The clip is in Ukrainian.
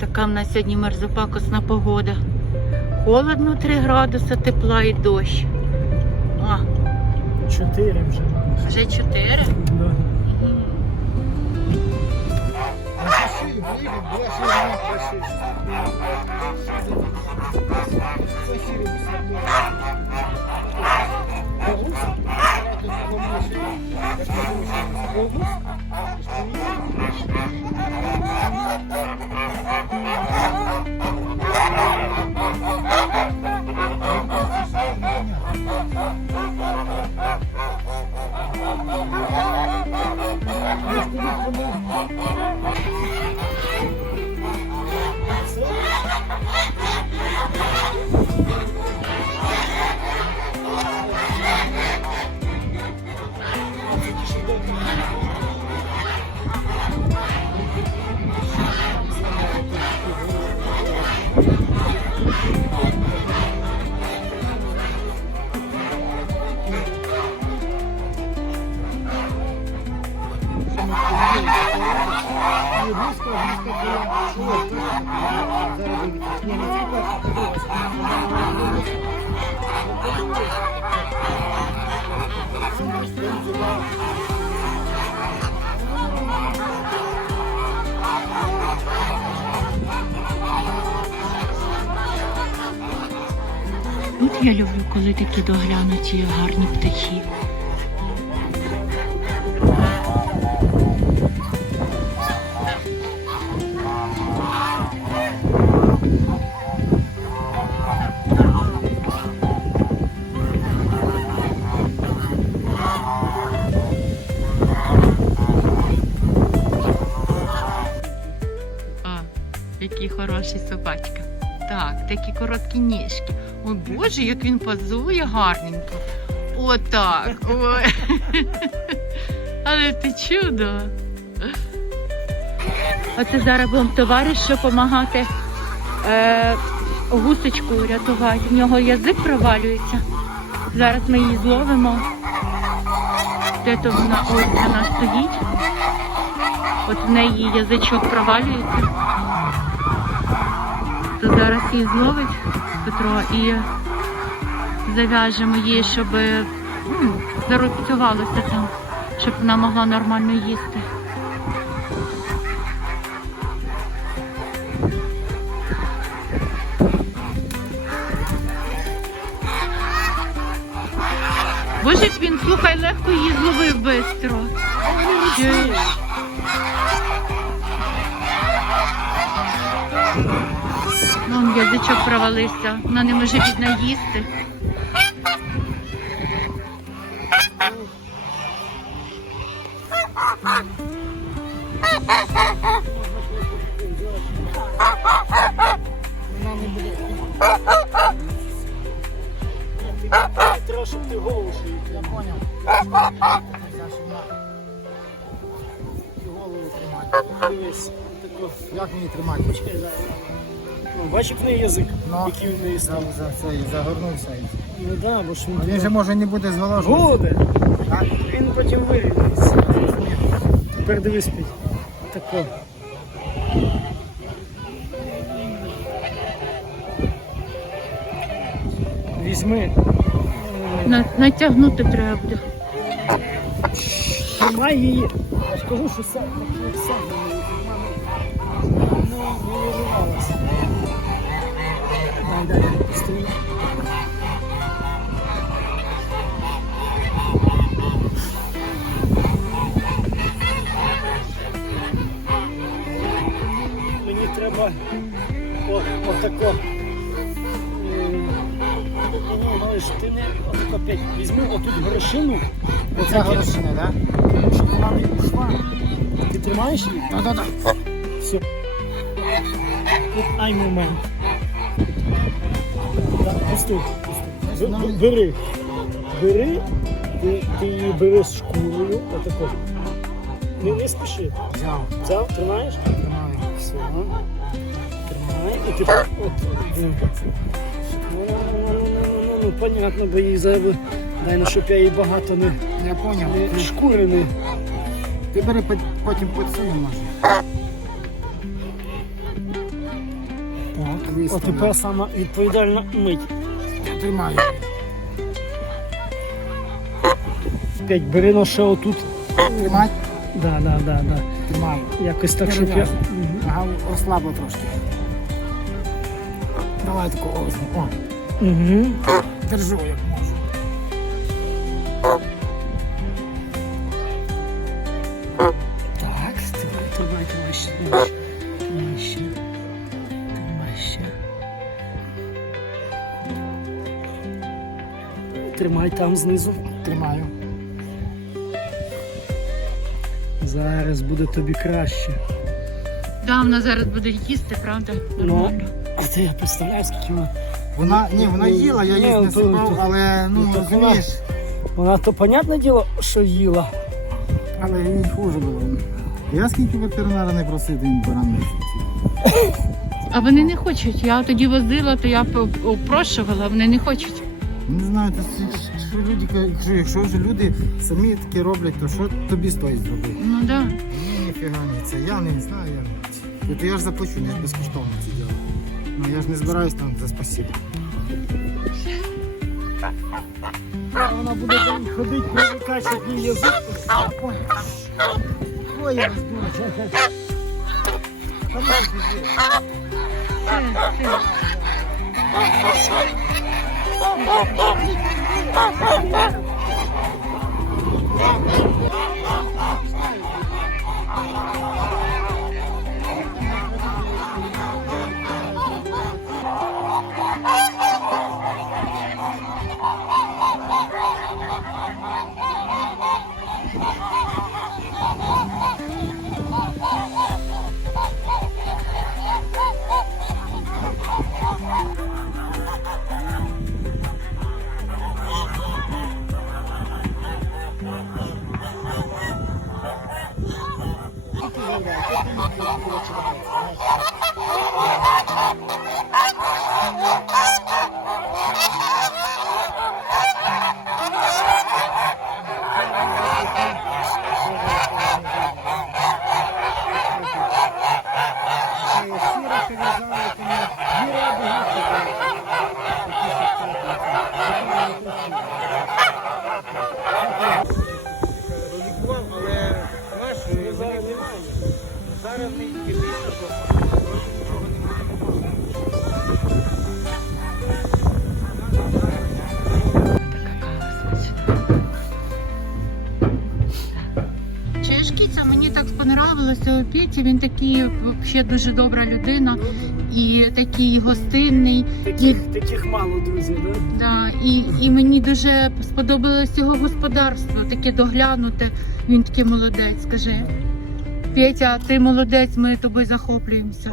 Така в нас сьогодні мерзопакосна погода. Холодно 3 градуси, тепла і дощ. А, Чотири вже. вже 4. Да. От я люблю, коли такі доглянуті гарні птахи. Хороший собачка. Так, такі короткі ніжки. Ой, Боже, як він позує гарненько. Отак. Ой. Але ти чудо. Оце зараз будемо товаришу допомагати е, гусочку рятувати. В нього язик провалюється. Зараз ми її зловимо. Де то вона? Ось вона стоїть. От в неї язичок провалюється то зараз її зловить Петро і зав'яжемо її, щоб ну, зарубцювалося там, щоб вона могла нормально їсти. Боже, він, слухай, легко її зловив бистро. Чуєш? Вон язичок провалився, вона не може бідна їсти. Треба, щоб ти голову. Я понял. Голову тримати. Дивись. Як мені тримати? Ну, бачиш, в неї язик, Ну. який в неї став. за це і загорнувся. Ну да, бо ж він, Він же може не буде зголошуватися. Буде. Так? Він потім вирівняється. Тепер дивись під. Тако. Візьми. е, На- натягнути треба буде. Тримай її. Я ж кажу, що сам сам. Ну, не виривалася. Дай, пусти. Мені треба о, отако. Ну, знаєш, ти не отако візьми отут горошину. Оце горошина, так? Щоб вона не ушла. Ти тримаєш її? Так-так-так. Все. Тут ай момент. Б- Бери. Бери, ти, ти її береш шкурою, отако. Не, не спіши. Взяв. Взяв, тримаєш? Тримаю. Все. Тримай. І ти от. Ну, ну, ну, ну, ну, ну, понятно, бо їй зайве. Дай на щоб я її багато не, Я поняв. не шкури не. ти бери потім поцілуй може. От тепер сама відповідальна мить. Я тримаю. П'ять бери на ще отут. Тримай. Да, да, да, да. Тримаю. Якось так, щоб я. Ага, ослабло трошки. Давай таку ось. О, Угу. держу як можу. Тримай там знизу. Тримаю. Зараз буде тобі краще. Да, вона зараз буде їсти, правда? Ну, Нормально. а ти я представляю, скільки вона. Вона, ні, вона Ну, їла, я ні, її не то- сипав, то- але ну то вона- розумієш, Вона то понятне діло, що їла. але їй хуже було. Я скільки ветеринара не просив, він баран А вони не хочуть. Я тоді возила, то я п- опрошувала, вони не хочуть. Не знаю, то с- що люди, кажуть, що якщо вже люди самі таке роблять, то що тобі стоїть зробити? Ну да. Ні, ніфіга ні, це я не знаю, я не От я ж заплачу, я ж безкоштовно це діло. Ну я ж не збираюсь там за спасибо. Вона буде день ходити, привикати, щоб її язик. Ой, я Oh, oh, oh, oh, oh, oh, oh, oh, oh, вас дуже. Чуєш, Піті. Він такий ще дуже добра людина і такий гостинний. Таких, таких мало друзів, да? Да, і, і мені дуже сподобалось його господарство, таке доглянуте. Він такий молодець, скажи. Петя, ти молодець, ми тобою захоплюємося.